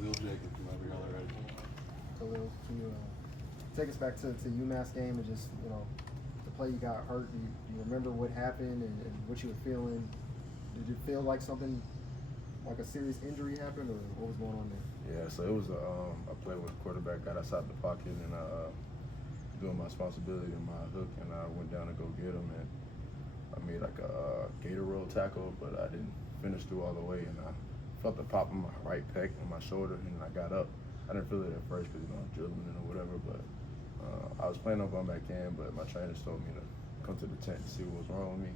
Khalil Jacobs, whenever y'all are ready. Khalil, can you take us back to UMass game and just, the play you got hurt? Do you remember what happened and what you were feeling? Did it feel like something, like a serious injury happened, or what was going on there? Yeah, so it was a play where the quarterback got outside the pocket and doing my responsibility in my hook, and I went down to go get him, and I made like a gator roll tackle, but I didn't finish through all the way, and I felt the pop in my right pec and my shoulder, and I got up. I didn't feel it at first because, I'm dribbling or whatever, but I was planning on going back in, but my trainers told me to come to the tent to see what was wrong with me,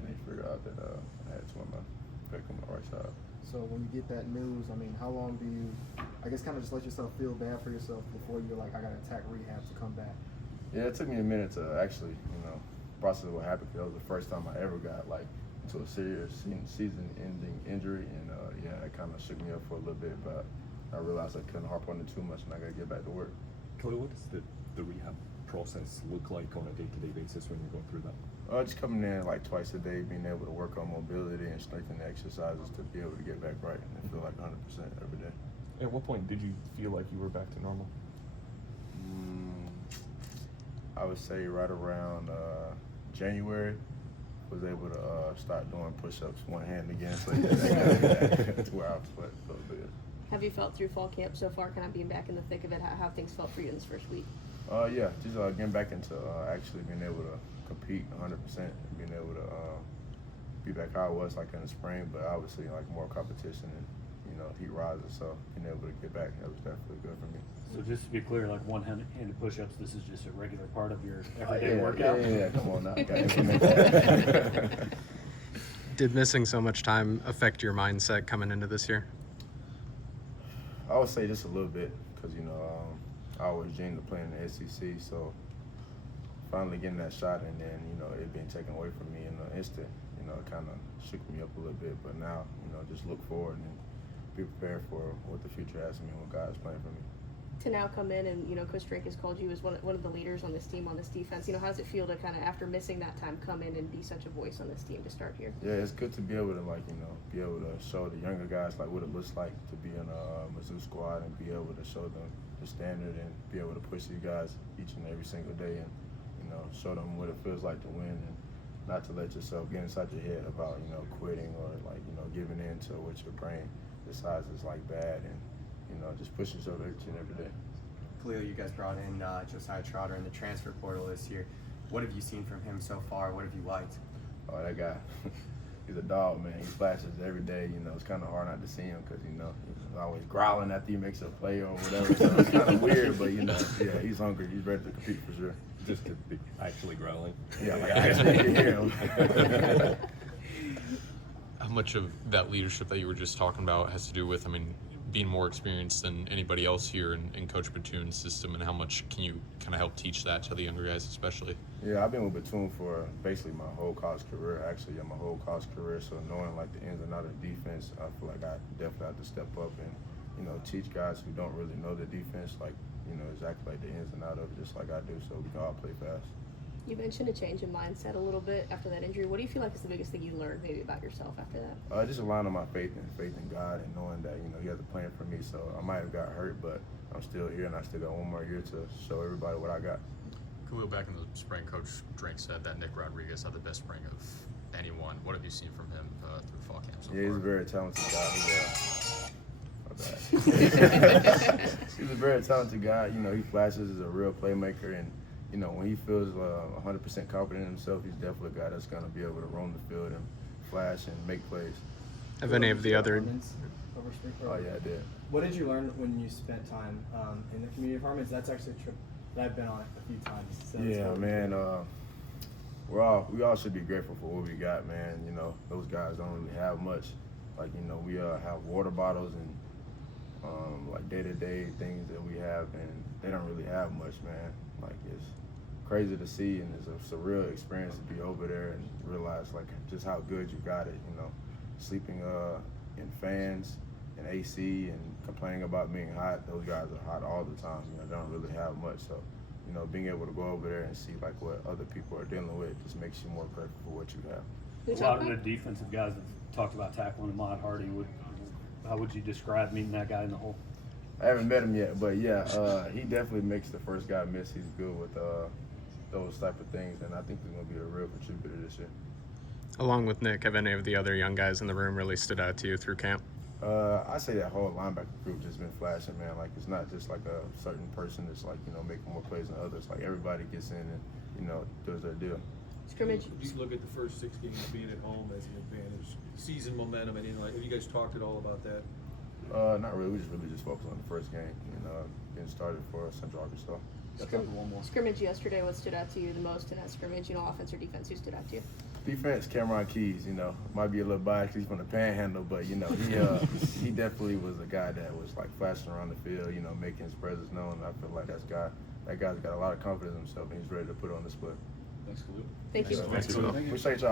and they figured out that I had torn my pec on my right side. So when you get that news, how long do you, I guess, kind of just let yourself feel bad for yourself before you're like, I got to attack rehab to come back? Yeah, it took me a minute to actually, process what happened, because that was the first time I ever got into a serious season-ending injury, and it kind of shook me up for a little bit, but I realized I couldn't harp on it too much, and I got to get back to work. Khalil, what does the rehab process look like on a day-to-day basis when you're going through that? Just coming in twice a day, being able to work on mobility and strengthening exercises to be able to get back right and feel like 100% every day. At what point did you feel like you were back to normal? I would say right around January, was able to start doing push-ups one hand again. So that's where I was a little bit. Have you felt through fall camp so far, kind of being back in the thick of it, how things felt for you in this first week? Yeah, just getting back into actually being able to compete 100%, and being able to be back how I was in the spring, but obviously more competition and heat rises, so being able to get back, that was definitely good for me. So just to be clear, one-handed push-ups, this is just a regular part of your everyday workout? Yeah, come on now. Gotta implement that. Did missing so much time affect your mindset coming into this year? I would say just a little bit, because I always dreamed of playing in the SEC, so finally getting that shot and then it being taken away from me in an instant, it kind of shook me up a little bit. But now, just look forward and be prepared for what the future has for me, what God is playing for me. To now come in and Coach Drake has called you as one of the leaders on this team, on this defense. How does it feel to kind of, after missing that time, come in and be such a voice on this team to start here? Yeah, it's good to be able to be able to show the younger guys what it looks like to be in a Mizzou squad, and be able to show them the standard and be able to push these guys each and every single day, and show them what it feels like to win, and not to let yourself get inside your head about quitting or giving in to what your brain decides is bad, and just push yourself each and every day. Khalil, you guys brought in Josiah Trotter in the transfer portal this year. What have you seen from him so far? What have you liked? Oh, that guy, he's a dog, man. He flashes every day. It's kind of hard not to see him because, he's always growling after he makes a play or whatever. So it's kind of weird, but, yeah, he's hungry. He's ready to compete for sure. Just to be actually growling? Yeah, actually you hear him. How much of that leadership that you were just talking about has to do with, being more experienced than anybody else here in Coach Batoon's system, and how much can you kind of help teach that to the younger guys especially? Yeah, I've been with Batoon for basically my whole college career, my whole college career, so knowing the ins and outs of defense, I feel like I definitely have to step up and, teach guys who don't really know the defense, exactly the ins and outs of it, just like I do, so we can all play fast. You mentioned a change in mindset a little bit after that injury. What do you feel like is the biggest thing you learned maybe about yourself after that? Just aligning my faith in God, and knowing that He has a plan for me. So I might have got hurt, but I'm still here, and I still got one more year to show everybody what I got. Khalil, back in the spring, Coach Drake said that Nick Rodriguez had the best spring of anyone. What have you seen from him through fall camp so far? Yeah, he's a very talented guy. He's a very talented guy. He flashes as a real playmaker, and when he feels 100% confident in himself, he's definitely a guy that's going to be able to roam the field and flash and make plays. Have any of the other... Oh, yeah, I did. What did you learn when you spent time in the community apartments? That's actually a trip that I've been on a few times. So yeah, man. We all should be grateful for what we got, man. Those guys don't really have much. We have water bottles and day-to-day things that we have, and they don't really have much, man. It's crazy to see, and it's a surreal experience to be over there and realize just how good you got it. Sleeping in fans and AC and complaining about being hot. Those guys are hot all the time. They don't really have much. So, being able to go over there and see what other people are dealing with just makes you more grateful for what you have. A lot of the defensive guys have talked about tackling Ahmad Hardy. how would you describe meeting that guy in the hole? I haven't met him yet, but yeah, he definitely makes the first guy miss. He's good with those type of things, and I think he's going to be a real contributor this year. Along with Nick, have any of the other young guys in the room really stood out to you through camp? I say that whole linebacker group just been flashing, man. Like, it's not just like a certain person that's like, you know, making more plays than others. Like, everybody gets in and, you know, does their deal. Scrimmage. Do you look at the first 6 games being at home as an advantage? Season momentum, and like, have you guys talked at all about that? Not really. We just focused on the first game, getting started for Central Arkansas. Scrimmage yesterday, what stood out to you the most in that scrimmage? Offense or defense, who stood out to you? Defense, Cameron Keys, might be a little biased 'cause he's from the Panhandle, but, he definitely was a guy that was, like, flashing around the field, making his presence known. I feel like that guy's got a lot of confidence in himself, and he's ready to put it on display. Thanks, Khalil. Thank you. Thanks, Khalil. Appreciate y'all.